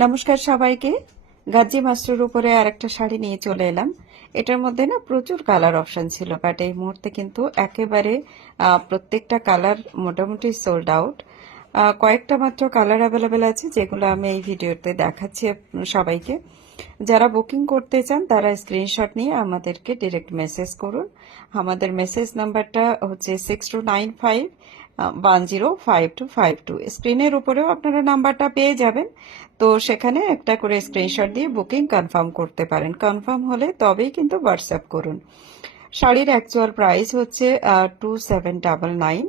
নমস্কার সবাইকে। গাজ্জি মাস্টার উপরে আরেকটা শাড়ি নিয়ে চলে এলাম। এটার মধ্যে না প্রচুর কালার অপশন ছিল, বাট এই মুহূর্তে কিন্তু একেবারে প্রত্যেকটা কালার মোটামুটি সোল্ড আউট। কয়েকটা মাত্র কালার অ্যাভেলেবেল আছে, যেগুলো আমি এই ভিডিওতে দেখাচ্ছি সবাইকে। যারা বুকিং করতে চান তারা স্ক্রিনশট নিয়ে আমাদেরকে ডিরেক্ট মেসেজ করুন। আমাদের মেসেজ নাম্বারটা হচ্ছে 6295105252। স্ক্রিনের উপরেও আপনারা নাম্বারটা পেয়ে যাবেন। তো সেখানে একটা করে স্ক্রিনশট দিয়ে বুকিং কনফার্ম করতে পারেন। কনফার্ম হলে তবেই কিন্তু হোয়াটসঅ্যাপ করুন। শাড়ির অ্যাকচুয়াল প্রাইস হচ্ছে 2799।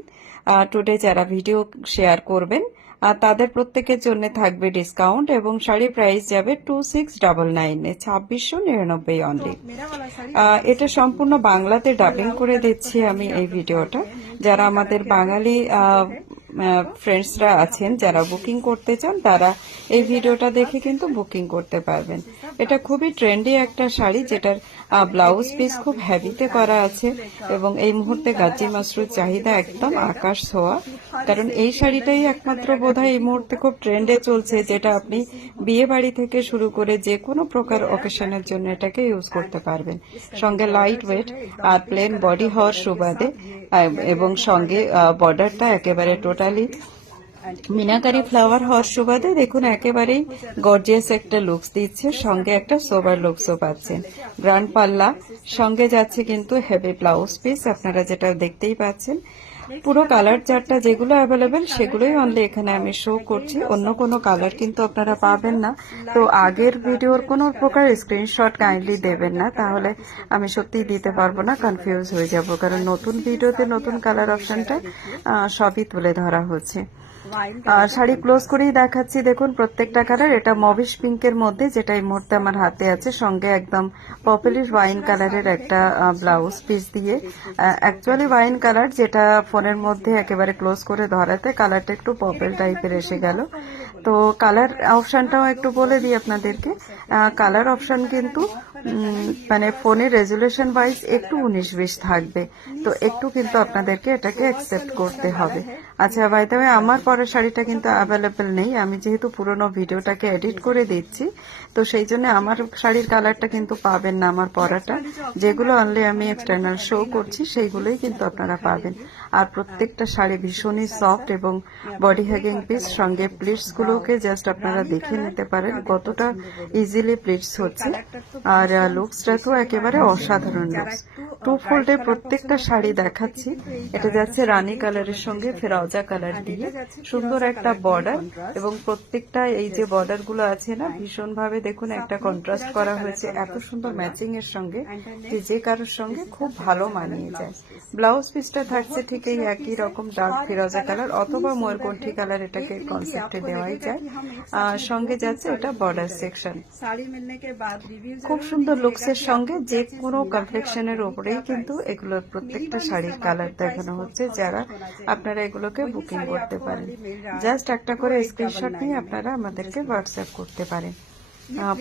টুডে যারা ভিডিও শেয়ার করবেন তাদের প্রত্যেকের জন্য থাকবে ডিসকাউন্ট, এবং শাড়ির প্রাইস যাবে 2699 2699 অনলি। এটা সম্পূর্ণ বাংলাতে ডাবিং করে দিচ্ছি আমি এই ভিডিওটা। যারা আমাদের বাঙালি ফ্রেন্ডসরা আছেন যারা বুকিং করতে চান তারা এই ভিডিওটা দেখে কিন্তু বুকিং করতে পারবেন। এটা খুবই ট্রেন্ডি একটা শাড়ি, যেটার ব্লাউজ পিস খুব হেভিতে করা আছে, এবং এই মুহূর্তে গাজ্জি মাসরুর চাহিদা একদম আকাশ ছোঁয়া। কারণ এই শাড়িটাই একমাত্র বোধহয় এই মুহূর্তে খুব ট্রেন্ডে চলছে, যেটা আপনি বিয়ে বাড়ি থেকে শুরু করে যে কোনো প্রকার অকেশনের জন্য এটাকে ইউজ করতে পারবেন। সঙ্গে লাইট ওয়েট আর প্লেন বডি হওয়ার সুবাদে, এবং সঙ্গে বর্ডারটা একেবারে টোটালি মিনাকারি ফ্লাওয়ার হওয়ার সুবাদে দেখুন একেবারেই গর্জিয়াস একটা লুকস দিচ্ছে। সঙ্গে একটা সোবার লুকসও পাচ্ছেন। গ্র্যান্ড পাল্লা সঙ্গে যাচ্ছে কিন্তু হেভি ব্লাউজ পিস, আপনারা যেটা দেখতেই পাচ্ছেন। পুরো কালার চারটা যেগুলো অ্যাভেলেবেল সেগুলোই অনলি এখানে আমি শো করছি, অন্য কোনো কালার কিন্তু আপনারা পাবেন না। তো আগের ভিডিওর কোনো প্রকার স্ক্রিনশট কাইন্ডলি দেবেন না, তাহলে আমি সত্যিই দিতে পারবো না, কনফিউজ হয়ে যাব। কারণ নতুন ভিডিওতে নতুন কালার অপশনটা সবই তুলে ধরা হচ্ছে। শাড়ি ক্লোজ করেই দেখাচ্ছি, দেখুন প্রত্যেকটা কালার। এটা মভিশ পিঙ্কের মধ্যে, যেটা এই মুহূর্তে আমার হাতে আছে, সঙ্গে একদম পপুলার ওয়াইন কালারের একটা ব্লাউজ পিস দিয়ে। অ্যাকচুয়ালি ওয়াইন কালার, যেটা ফোনের মধ্যে একেবারে ক্লোজ করে ধরাতে কালারটা একটু পপেল টাইপের এসে গেল। তো কালার অপশনটাও একটু বলে দিই আপনাদেরকে। কালার অপশন কিন্তু মানে ফোনের রেজুলেশন ওয়াইজ একটু 19-20 থাকবে, তো একটু কিন্তু আপনাদেরকে এটাকে অ্যাকসেপ্ট করতে হবে। আচ্ছা, বাই দ্য ওয়ে, আমার পরের শাড়িটা কিন্তু অ্যাভেলেবেল নেই। আমি যেহেতু পুরোনো ভিডিওটাকে এডিট করে দিচ্ছি, তো সেই জন্য আমার শাড়ির কালারটা কিন্তু পাবেন না আমার পরাটা। যেগুলো অনলি আমি এক্সটার্নাল শো করছি সেইগুলোই কিন্তু আপনারা পাবেন। আর প্রত্যেকটা শাড়ি ভীষণই সফট এবং বডি হ্যাগিং পিস। সঙ্গে প্লিটস গুলোকে জাস্ট আপনারা দেখে নিতে পারেন কতটা ইজিলি প্লিটস হচ্ছে। আর লুকসটা তো একেবারে অসাধারণ লুকস। টু ফোল্ডে প্রত্যেকটা শাড়ি দেখাচ্ছি। এটা যাচ্ছে রানী কালারের সঙ্গে ফেরোজা কালার দিয়ে সুন্দর একটা বর্ডার, এবং প্রত্যেকটা এই যে বর্ডার গুলো আছে না, ভীষণ ভাবে দেখুন একটা কন্ট্রাস্ট করা হয়েছে এত সুন্দর ম্যাচিং এর সঙ্গে, যে কারোর সঙ্গে খুব ভালো মানিয়ে যায়। ব্লাউজ পিসটা থাকছে ঠিক এই একই রকম ডার্ক ফিরোজা কালার অথবা ময়ূরকণ্ঠী কালার, এটাকে কনসেপ্টে দেওয়াই যায়। সঙ্গে যাচ্ছে এটা বর্ডার সেকশন। খুব সুন্দর লুকসের সঙ্গে যে কোনো কমপ্লেক্সনের উপরেই কিন্তু এগুলোর প্রত্যেকটা শাড়ির কালার দেখানো হচ্ছে, যারা আপনারা এগুলোকে বুকিং করতে পারেন। জাস্ট একটা করে স্ক্রিনশট নিয়ে আপনারা আমাদেরকে হোয়াটসঅ্যাপ করতে পারেন।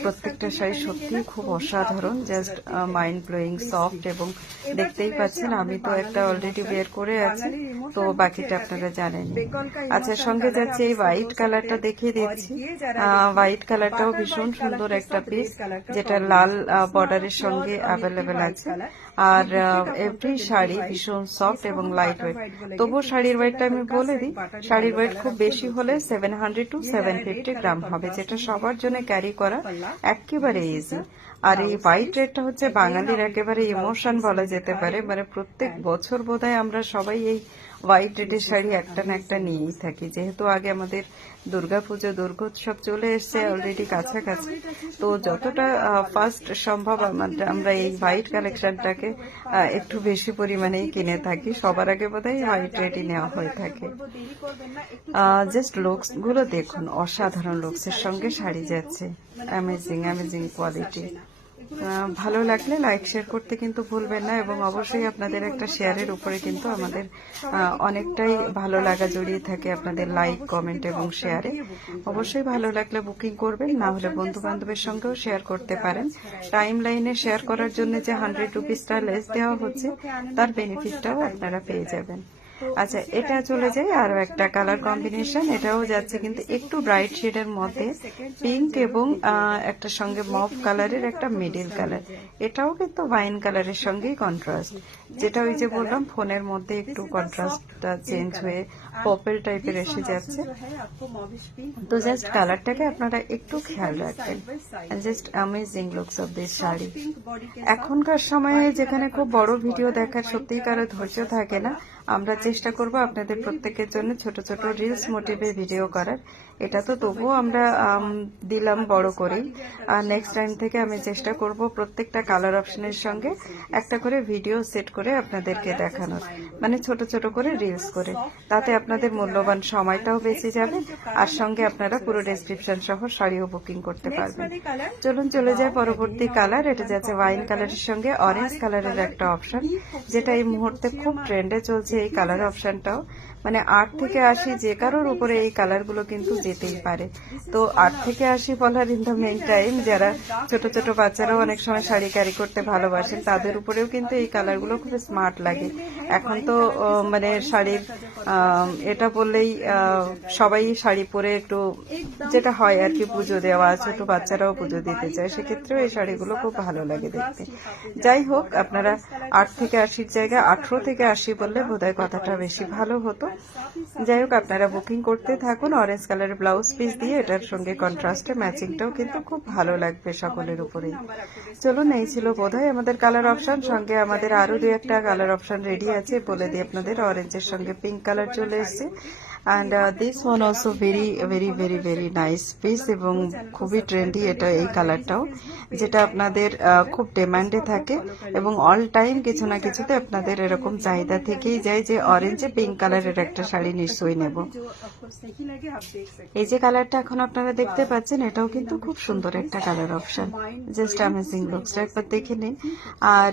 প্রত্যেকটা শাড়ি সত্যি খুব অসাধারণ, জাস্ট মাইন্ড ব্লোয়িং সফট, এবং দেখতেই পাচ্ছেন আমি তো একটা অলরেডি বের করে আছি, তো বাকিটা আপনারা জানেন। আচ্ছা, সঙ্গে যাচ্ছে এই হোয়াইট কালারটা দেখিয়ে দিচ্ছি। হোয়াইট কালারটাও ভীষণ সুন্দর একটা পিস, যেটা লাল বর্ডারের সঙ্গে অ্যাভেলেবেল আছে। আর এভরি শাড়ি ভীষণ সফট এবং লাইট ওয়েট। তবুও শাড়ির ওয়েটটা আমি বলে দিই, শাড়ির ওয়েট খুব বেশি হলে 700 to 750 গ্রাম হবে, যেটা সবার জন্য ক্যারি করা একেবারে ইজি। আর এই হোয়াইট রেডটা হচ্ছে বাঙালির একেবারে ইমোশন বলা যেতে পারে। মানে প্রত্যেক বছর বোধহয় আমরা সবাই এই হোয়াইট রেডের শাড়ি একটা না একটা নিয়েই থাকি, যেহেতু আগে আমাদের দুর্গাপুজো দুর্গোৎসব চলে এসছে অলরেডি কাছাকাছি। তো যতটা ফার্স্ট সম্ভব আমরা এই হোয়াইট কালেকশনটাকে একটু বেশি পরিমাণেই কিনে থাকি। সবার আগে বোধহয় হোয়াইট রেডই নেওয়া হয়ে থাকে। জাস্ট লুকস গুলো দেখুন, অসাধারণ লুকসের সঙ্গে শাড়ি যাচ্ছে, অ্যামেজিং অ্যামেজিং কোয়ালিটি। ভালো লাগলে লাইক শেয়ার করতে কিন্তু ভুলবেন না, এবং অবশ্যই আপনাদের একটা শেয়ারের উপরে কিন্তু আমাদের অনেকটাই ভালো লাগা জড়িয়ে থাকে, আপনাদের লাইক কমেন্ট এবং শেয়ারে। অবশ্যই ভালো লাগলে বুকিং করবেন, না হলে বন্ধু বান্ধবের সঙ্গেও শেয়ার করতে পারেন। টাইম লাইনে শেয়ার করার জন্য যে 100 রুপিসটা লেস দেওয়া হচ্ছে, তার বেনিফিটটাও আপনারা পেয়ে যাবেন। আচ্ছা, এটা চলে যায় আরো একটা কালার কম্বিনেশন, এটাও যাচ্ছে কিন্তু একটু ব্রাইট শেডের মধ্যে, পিঙ্ক এবং একটা সঙ্গে মভ কালারের একটা মিডিল কালার। এটাও কিন্তু ওয়াইন কালারের সঙ্গেই কন্ট্রাস্ট, যেটা ওই যে বললাম ফোনের মধ্যে একটু কন্ট্রাস্টটা চেঞ্জ হয়ে পার্পল টাইপের এসে যাচ্ছে। তো জাস্ট কালারটাকে আপনারা একটু খেয়াল রাখবেন। Just amazing looks of this sari. এখনকার সময়ে যেখানে খুব বড় ভিডিও দেখার সত্যিই কারো ধৈর্য থাকে না, আমরা চেষ্টা করব আপনাদের প্রত্যেকের জন্য ছোট ছোট রিলস মোটিভে ভিডিও করার। এটা তো তবুও আমরা দিলাম বড় করেই, আর নেক্সট টাইম থেকে আমি চেষ্টা করব প্রত্যেকটা কালার অপশনের সঙ্গে একটা করে ভিডিও সেট করে আপনাদেরকে দেখানোর, মানে ছোট ছোট করে রিলস করে। তাতে আপনাদের মূল্যবান সময়টাও বেঁচে যাবে, আর সঙ্গে আপনারা পুরো ডেসক্রিপশন সহ শাড়িও বুকিং করতে পারবেন। চলুন চলে যায় পরবর্তী কালার। এটা যাচ্ছে ওয়াইন কালারের সঙ্গে অরেঞ্জ কালারের একটা অপশন, যেটা এই মুহূর্তে খুব ট্রেন্ডে চলছে এই কালার অপশনটাও। মানে 8 থেকে 80 যে কারোর উপরে এই কালারগুলো কিন্তু যেতেই পারে। তো 8 থেকে 80 বলার ইন দ্য মেইন টাইম, যারা ছোট ছোট বাচ্চারাও অনেক সময় শাড়ি ক্যারি করতে ভালোবাসেন, তাদের উপরেও কিন্তু এই কালারগুলো খুব স্মার্ট লাগে। এখন তো মানে শাড়ির এটা বললেই সবাই শাড়ি পরে একটু, যেটা হয় আর কি, পুজো দেওয়া, ছোট বাচ্চারাও পুজো দিতে চায়, সেক্ষেত্রেও এই শাড়িগুলো খুব ভালো লাগে দেখতে। যাই হোক, আপনারা 8 থেকে 80 জায়গায় 18 থেকে 80 বললে বোধহয় কথাটা বেশি ভালো হতো। যাই হোক, আপনারা বুকিং করতে থাকুন। অরেঞ্জ কালারের ব্লাউজ পিস দিয়ে এটার সঙ্গে কন্ট্রাস্টে ম্যাচিংটাও কিন্তু খুব ভালো লাগবে সকলের উপরেই। চলুন, এই ছিল বোধহয় আমাদের কালার অপশন। সঙ্গে আমাদের আরো 2-1টা কালার অপশন রেডি আছে, বলে দিই আপনাদের। অরেঞ্জের সঙ্গে পিঙ্ক কালার চলে এসছে, and this one also very very very very nice piece এবং খুবই ট্রেন্ডি এটা, এই কালারটাও, যেটা আপনাদের খুব ডিমান্ডে থাকে এবং অল টাইম কিছু না কিছুতে আপনাদের এরকম চাহিদা থেকেই যায় যে অরেঞ্জে পিঙ্ক কালারের একটা শাড়ি নিশ্চয়ই নেব। এই যে কালারটা এখন আপনারা দেখতে পাচ্ছেন, এটাও কিন্তু খুব সুন্দর একটা কালার অপশন, জাস্ট অ্যামেজিং লুকসটা একবার দেখে নিন। আর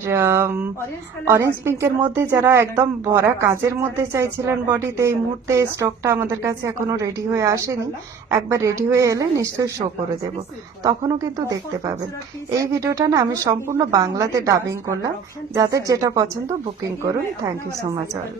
অরেঞ্জ পিঙ্কের মধ্যে যারা একদম ভরা কাজের মধ্যে চাইছিলেন বডিতে, এই মুহূর্তে স্টকটা আমাদের কাছে এখনো রেডি হয়ে আসেনি। একবার রেডি হয়ে এলে নিশ্চয়ই শো করে দেব, তখনও কিন্তু দেখতে পাবেন। এই ভিডিওটা না আমি সম্পূর্ণ বাংলাতে ডাবিং করলাম। যাদের যেটা পছন্দ বুকিং করুন। Thank you so much all.